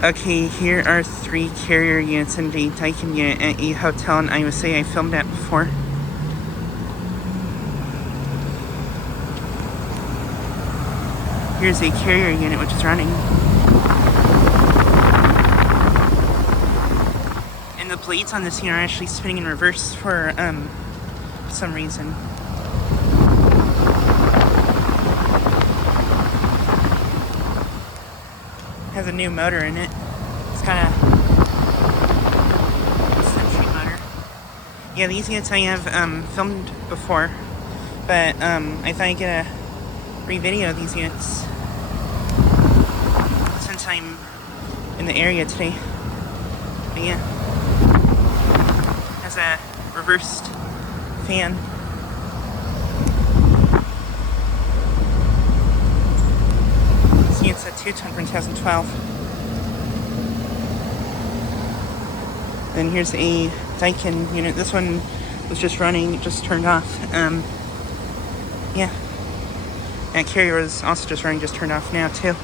Okay, here are 3 carrier units in the Daikin unit at a hotel in Iowa City. I filmed that before. Here's a carrier unit which is running. And the blades on this unit are actually spinning in reverse for some reason. Has a new motor in it. It's kind of a century motor. Yeah, these units I have filmed before, but I thought I'd get a re-video these units since I'm in the area today. But yeah, has a reversed fan. It's a 2-ton from 2012. Then here's a Daikin unit. This one was just running, it just turned off. Yeah. That carrier was also just running, just turned off now too.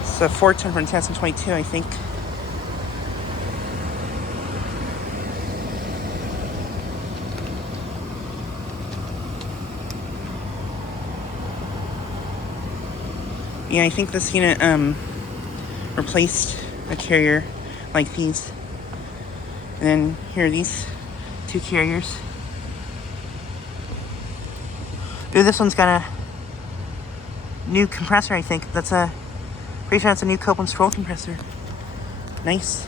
It's a 4-ton from 2022, I think. Yeah, I think this unit replaced a carrier like these. And then here are these 2 carriers. Ooh, this one's got a new compressor, I think. Pretty sure that's a new Copeland scroll compressor. Nice.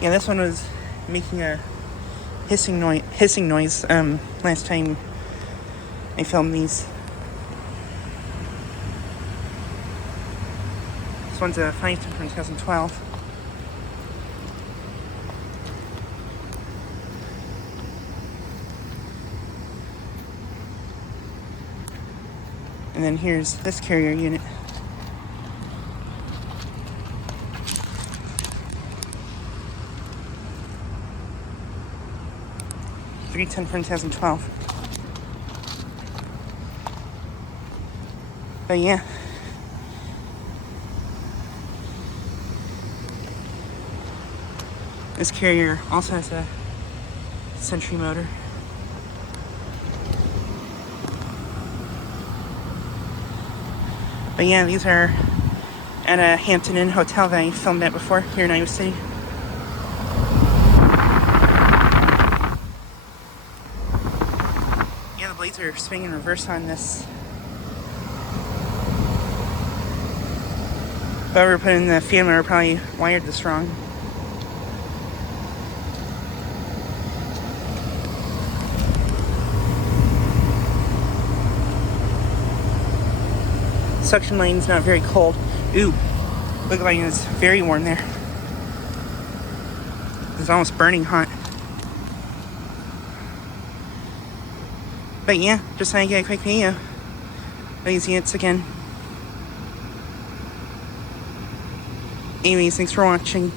Yeah, this one was making a hissing noise last time I filmed these. This one's a 5-ton from 2012. And then here's this carrier unit. $310 from 2012. But yeah. This carrier also has a century motor. But yeah, these are at a Hampton Inn hotel that I filmed at before here in Iowa City. Yeah, the blades are swinging in reverse on this. Whoever put in the fan motor probably wired this wrong. Suction line's not very cold. Ooh, look like it's very warm there. It's almost burning hot. But yeah, just trying to get a quick video of these units again. Anyways, thanks for watching.